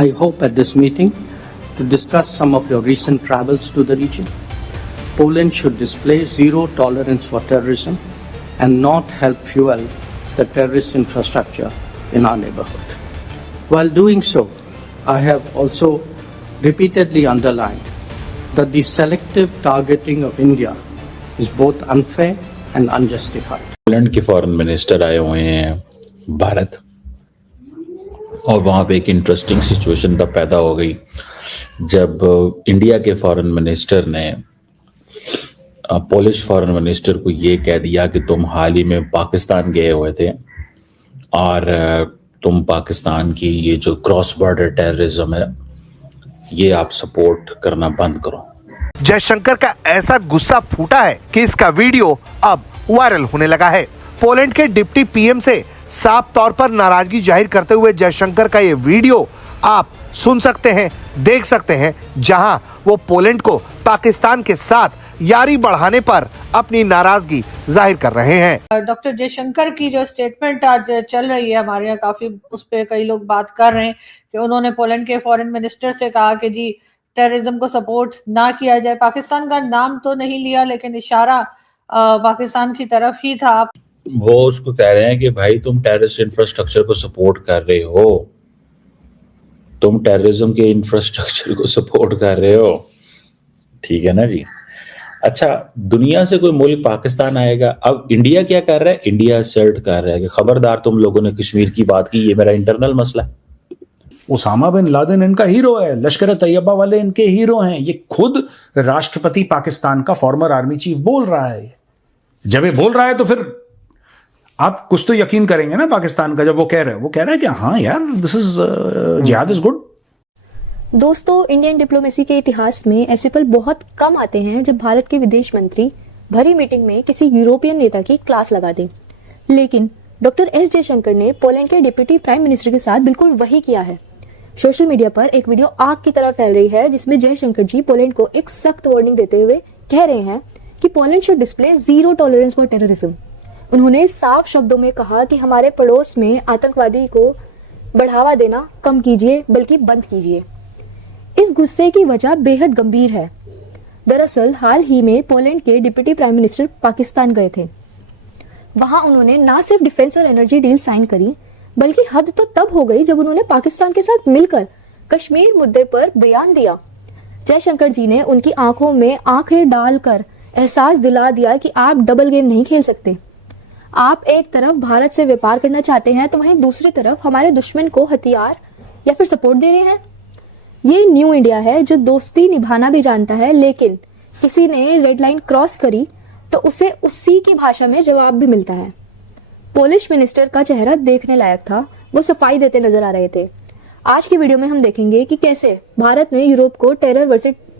I hope at this meeting to discuss some of your recent travels to the region. Poland should display zero tolerance for terrorism and not help fuel the terrorist infrastructure in our neighborhood. While doing so, I have also repeatedly underlined that the selective targeting of India is both unfair and unjustified. Poland के foreign minister आए हुए हैं भारत, और वहाँ पे एक interesting situation तब पैदा हो गई जब इंडिया के फॉरेन मिनिस्टर ने पोलिश फॉरेन मिनिस्टर को ये कह दिया कि तुम हाल ही में पाकिस्तान गए हुए थे और तुम पाकिस्तान की ये जो क्रॉस बॉर्डर टेररिज्म है ये आप सपोर्ट करना बंद करो। जयशंकर का ऐसा गुस्सा फूटा है कि इसका वीडियो अब वायरल होने लगा है। पोलैंड के डिप्टी पीएम से साफ तौर पर नाराजगी जाहिर करते हुए जयशंकर का ये वीडियो आप सुन सकते हैं, देख सकते हैं, जहां वो पोलैंड को पाकिस्तान के साथ यारी बढ़ाने पर अपनी नाराजगी जाहिर कर रहे हैं। डॉक्टर जयशंकर की जो स्टेटमेंट आज चल रही है हमारे यहाँ, काफी उस पर कई लोग बात कर रहे हैं कि उन्होंने पोलैंड के फॉरेन मिनिस्टर से कहा कि जी टेररिज्म को सपोर्ट ना किया जाए। पाकिस्तान का नाम तो नहीं लिया लेकिन इशारा पाकिस्तान की तरफ ही था। वो उसको कह रहे हैं कि भाई तुम टेररिस्ट इंफ्रास्ट्रक्चर को सपोर्ट कर रहे हो, तुम टेररिज्म के इंफ्रास्ट्रक्चर को सपोर्ट कर रहे हो, ठीक है ना जी। अच्छा, दुनिया से कोई मुल्क पाकिस्तान आएगा, अब इंडिया क्या कर रहा है? इंडिया असर्ट कर रहा है कि खबरदार तुम लोगों ने कश्मीर की बात की, ये मेरा इंटरनल मसला है। उसामा बिन लादेन इनका हीरो है, लश्कर तैयबा वाले इनके हीरो हैं। ये खुद राष्ट्रपति पाकिस्तान का फॉर्मर आर्मी चीफ बोल रहा है। जब ये बोल रहा है तो फिर आप कुछ तो यकीन करेंगे ना पाकिस्तान का। जब वो कह रहा है कि हाँ यार दिस इज जिहाद इज गुड। दोस्तों, इंडियन डिप्लोमेसी के इतिहास में ऐसे पल बहुत कम आते हैं जब भारत के विदेश मंत्री भरी मीटिंग में किसी यूरोपियन नेता की क्लास लगा दें, लेकिन डॉक्टर एस जयशंकर ने पोलैंड के डिप्टी प्राइम मिनिस्टर के साथ बिल्कुल वही किया है। सोशल मीडिया पर एक वीडियो आग की तरह फैल रही है जिसमें जयशंकर जी पोलैंड को एक सख्त वार्निंग देते हुए कह रहे हैं कि Poland should display zero tolerance for terrorism. उन्होंने साफ शब्दों में कहा कि हमारे पड़ोस में आतंकवादी को बढ़ावा देना कम कीजिए बल्कि बंद कीजिए। इस गुस्से की वजह बेहद गंभीर है। दरअसल हाल ही में पोलैंड के डिप्टी प्राइम मिनिस्टर पाकिस्तान गए थे। वहां उन्होंने न सिर्फ डिफेंस और एनर्जी डील साइन करी बल्कि हद तो तब हो गई जब उन्होंने पाकिस्तान के साथ मिलकर कश्मीर मुद्दे पर बयान दिया। जयशंकर जी ने उनकी आंखों में आंखें डालकर एहसास दिला दिया कि आप डबल गेम नहीं खेल सकते। आप एक तरफ भारत से व्यापार करना चाहते हैं तो वहीं दूसरी तरफ हमारे दुश्मन को हथियार या फिर सपोर्ट दे रहे हैं। ये न्यू इंडिया है जो दोस्ती निभाना भी जानता है, लेकिन किसी ने रेड लाइन क्रॉस करी तो उसे उसी की भाषा में जवाब भी मिलता है। पोलिश मिनिस्टर का चेहरा देखने लायक था, वो सफाई देते नजर आ रहे थे। आज की वीडियो में हम देखेंगे कि कैसे भारत ने यूरोप को टेरर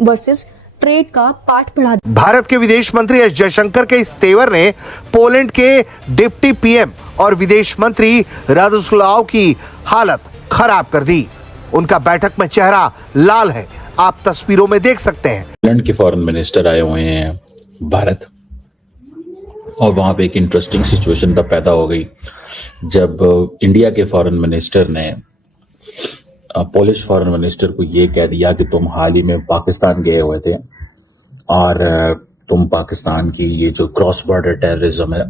वर्सेस ट्रेड का पाठ पढ़ा दिया। भारत के विदेश मंत्री एस जयशंकर के इस तेवर ने पोलैंड के डिप्टी पीएम और विदेश मंत्री रादोस्लाव की हालत खराब कर दी। उनका बैठक में चेहरा लाल है, आप तस्वीरों में देख सकते हैं। पोलैंड के फॉरेन मिनिस्टर आए हुए हैं भारत, और वहाँ पे एक इंटरेस्टिंग सिचुएशन तब पैदा हो गई जब इंडिया के फॉरेन मिनिस्टर ने पोलिश फॉरेन मिनिस्टर को ये कह दिया कि तुम हाल ही में पाकिस्तान गए हुए थे और तुम पाकिस्तान की ये जो क्रॉस बॉर्डर टेररिज्म है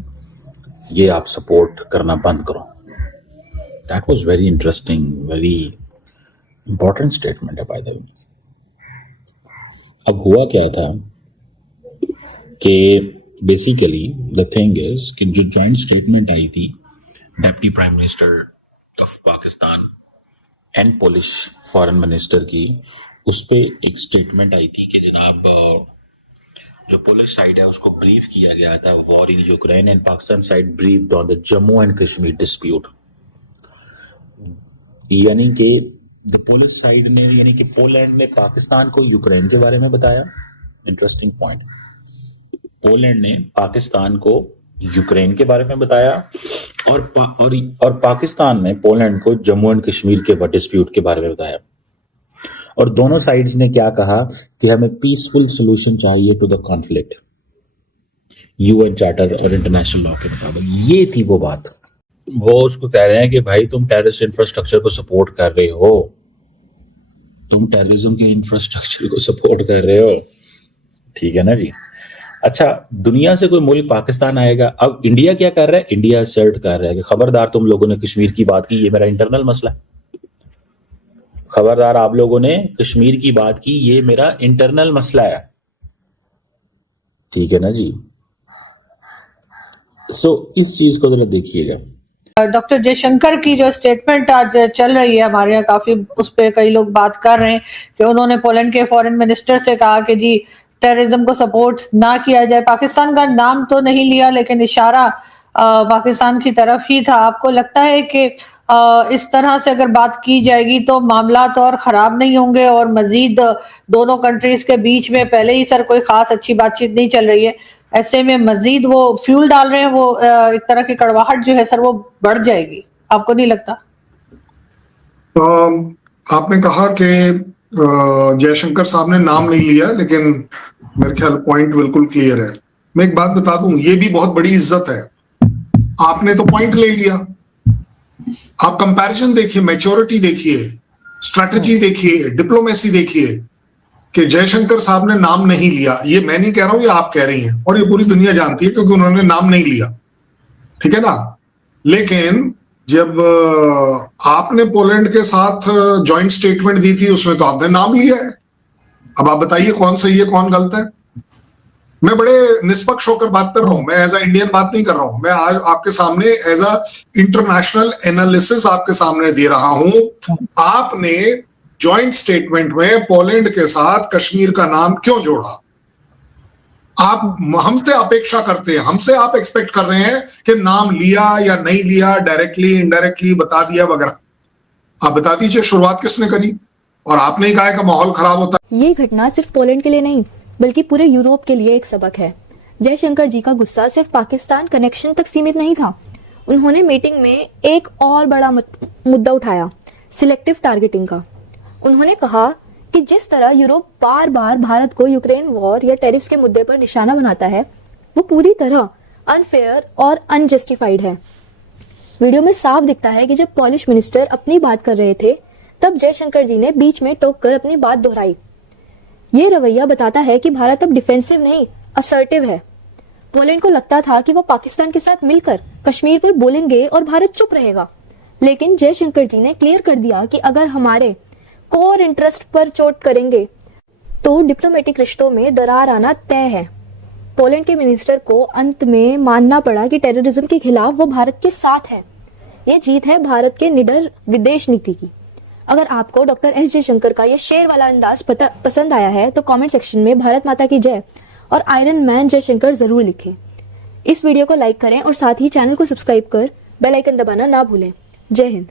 ये आप सपोर्ट करना बंद करो। That was very interesting, very important statement है बाय द वे। अब हुआ क्या था कि बेसिकली द थिंग इज कि जो जॉइंट स्टेटमेंट आई थी deputy prime minister of Pakistan and Polish foreign minister की, उस पे एक स्टेटमेंट आई थी कि जनाब जो पोलिश साइड है उसको ब्रीफ किया गया था war in Ukraine and Pakistan side briefed on the Jammu and Kashmir dispute. यानी कि द पोलिश साइड ने, यानी कि पोलैंड ने पाकिस्तान को यूक्रेन के बारे में बताया। इंटरेस्टिंग पॉइंट, पोलैंड ने पाकिस्तान को यूक्रेन के बारे में बताया और पाकिस्तान ने पोलैंड को जम्मू एंड कश्मीर के डिस्प्यूट के बारे में बताया। और दोनों साइड्स ने क्या कहा कि हमें पीसफुल सॉल्यूशन चाहिए to the conflict, UN charter और इंटरनेशनल लॉ के मुताबिक। ये थी वो बात। वो उसको कह रहे हैं कि भाई तुम टेररिस्ट इंफ्रास्ट्रक्चर को सपोर्ट कर रहे हो, तुम टेररिज्म के इंफ्रास्ट्रक्चर को सपोर्ट कर रहे हो, ठीक है ना जी। अच्छा, दुनिया से कोई मुल्क पाकिस्तान आएगा, अब इंडिया क्या कर रहा है, इंडिया असर्ट कर रहा है कि खबरदार तुम लोगों ने कश्मीर की बात की, ये मेरा इंटरनल मसला है, खबरदार आप लोगों ने कश्मीर की बात की, ये मेरा इंटरनल मसला है, ठीक है ना जी। सो इस चीज को जरा देखिएगा। डॉक्टर जयशंकर की जो स्टेटमेंट आज चल रही है हमारे यहाँ काफी, उस पर कई लोग बात कर रहे हैं कि उन्होंने पोलैंड के फॉरेन मिनिस्टर से कहा कि जी टेररिज्म को सपोर्ट ना किया जाए। पाकिस्तान का नाम तो नहीं लिया लेकिन इशारा पाकिस्तान की तरफ ही था। आपको लगता है कि इस तरह से अगर बात की जाएगी तो मामला तो और खराब नहीं होंगे और मजीद दोनों कंट्रीज के बीच में पहले ही सर कोई खास अच्छी बातचीत नहीं चल रही है, ऐसे में मजीद वो फ्यूल डाल रहे हैं, वो एक तरह की कड़वाहट जो है सर वो बढ़ जाएगी, आपको नहीं लगता? आपने कहा कि जयशंकर साहब ने नाम नहीं लिया, लेकिन मेरे ख्याल पॉइंट बिल्कुल क्लियर है। मैं एक बात बता दूं, ये भी बहुत बड़ी इज्जत है। आपने तो पॉइंट ले लिया, आप कंपैरिजन देखिए, मैच्योरिटी देखिए, स्ट्रेटजी देखिए, डिप्लोमेसी देखिए कि जयशंकर साहब ने नाम नहीं लिया। ये मैं नहीं कह रहा हूं, ये आप कह रही हैं और ये पूरी दुनिया जानती है क्योंकि उन्होंने नाम नहीं लिया, ठीक है ना। लेकिन जब आपने पोलैंड के साथ जॉइंट स्टेटमेंट दी थी उसमें तो आपने नाम लिया है। अब आप बताइए कौन सही है कौन गलत है। मैं बड़े निष्पक्ष होकर बात कर रहा हूं, मैं एज अ इंडियन बात नहीं कर रहा हूं, मैं आज आपके सामने एज अ इंटरनेशनल एनालिसिस आपके सामने दे रहा हूं। आपने जॉइंट स्टेटमेंट में पोलैंड के साथ कश्मीर का नाम क्यों जोड़ा? आप हमसे अपेक्षा करते हैं, हमसे आप एक्सपेक्ट कर रहे हैं कि नाम लिया या नहीं लिया, डायरेक्टली इनडायरेक्टली बता दिया वगैरह। आप बता दीजिए शुरुआत किसने करी? और आपने ही कहा कि माहौल खराब होता है। ये घटना सिर्फ पोलैंड के लिए नहीं बल्कि पूरे यूरोप के लिए एक सबक है। जयशंकर जी का गुस्सा सिर्फ पाकिस्तान कनेक्शन तक सीमित नहीं था। उन्होंने मीटिंग में एक और बड़ा मुद्दा उठाया, सिलेक्टिव टारगेटिंग का। उन्होंने कहा कि जिस तरह यूरोप बार बार भारत को यूक्रेन वॉर या टैरिफ्स के मुद्दे पर निशाना बनाता है, वो पूरी तरह अनफेयर और अनजस्टिफाइड है। वीडियो में साफ दिखता है कि जब पॉलिश मिनिस्टर अपनी बात कर रहे थे तब जयशंकर जी ने बीच में टोककर अपनी बात दोहराई। ये रवैया बताता है कि भारत अब डिफेंसिव नहीं, असर्टिव है। पोलैंड को लगता था कि वो पाकिस्तान के साथ मिलकर कश्मीर पर बोलेंगे और भारत चुप रहेगा, लेकिन जयशंकर जी ने क्लियर कर दिया कि अगर हमारे कोर इंटरेस्ट पर चोट करेंगे तो डिप्लोमेटिक रिश्तों में दरार आना तय है। पोलैंड के मिनिस्टर को अंत में मानना पड़ा कि टेररिज्म के खिलाफ वो भारत के साथ है। ये जीत है भारत के निडर विदेश नीति की। अगर आपको डॉक्टर एस जयशंकर का ये शेर वाला अंदाज पसंद आया है तो कमेंट सेक्शन में भारत माता की जय और आयरन मैन जयशंकर जरूर लिखें। इस वीडियो को लाइक करें और साथ ही चैनल को सब्सक्राइब कर बेल आइकन दबाना ना भूलें। जय हिंद।